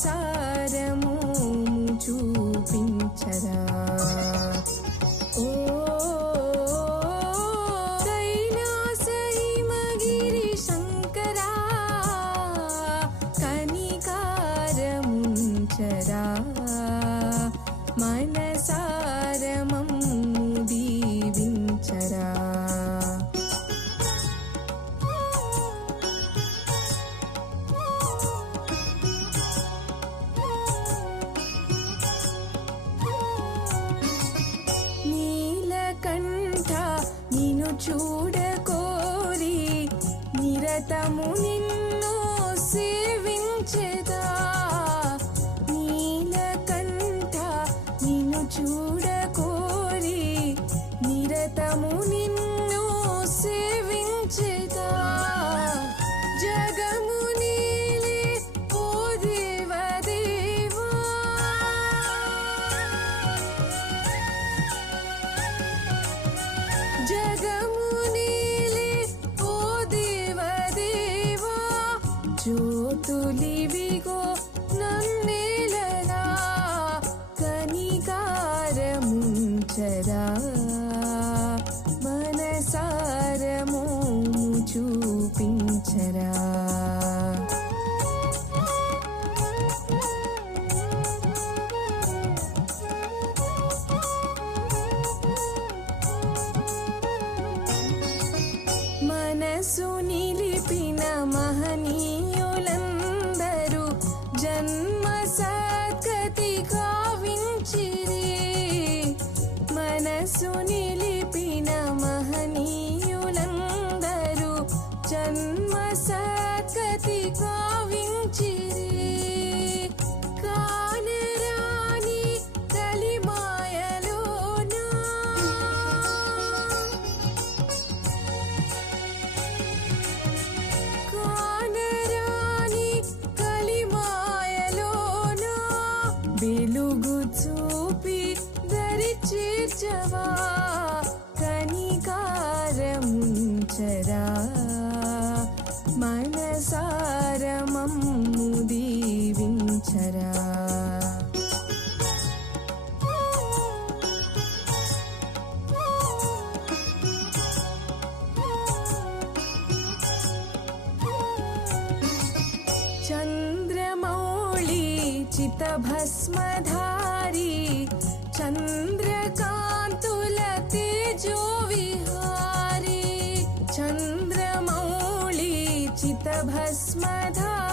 సారము చూపించరా ఓ కైలాస హిమగిరి శంకరా కనికారముంచరా మనసారమమ్ము దీవించరా నీలకంఠ నిన్ను చూడకోరి నిరతము నిన్ను సేవించెదా నీలకంఠ నిన్ను చూడకోరి నిరతము నిన్ను సేవించెదా జగము నీలే ఓ దేవదేవా జగము నీలే ఓ దేవదేవా జ్యోతులివిగో నన్నేలలా కనికారముంచరా మనసారము చూపించరా మనసు నిలిపిన మహనీయులందరూ జన్మ సద్గతి గావించిరి మనసు నిలిపిన మహనీయులందరూ జన్మ సద్గతి గావించిరి కానరాని కలిమాయలోనా కానరాని కలిమాయలోనా వెలుగు చూపి దరి చేర్చవా కనికారముంచరా మనసారమమ్ము దీవించరా చంద్రమౌళి చితభస్మధారి చంద్రకాంతుల తేజో విహారి చంద్రమౌళి చితభస్మధారి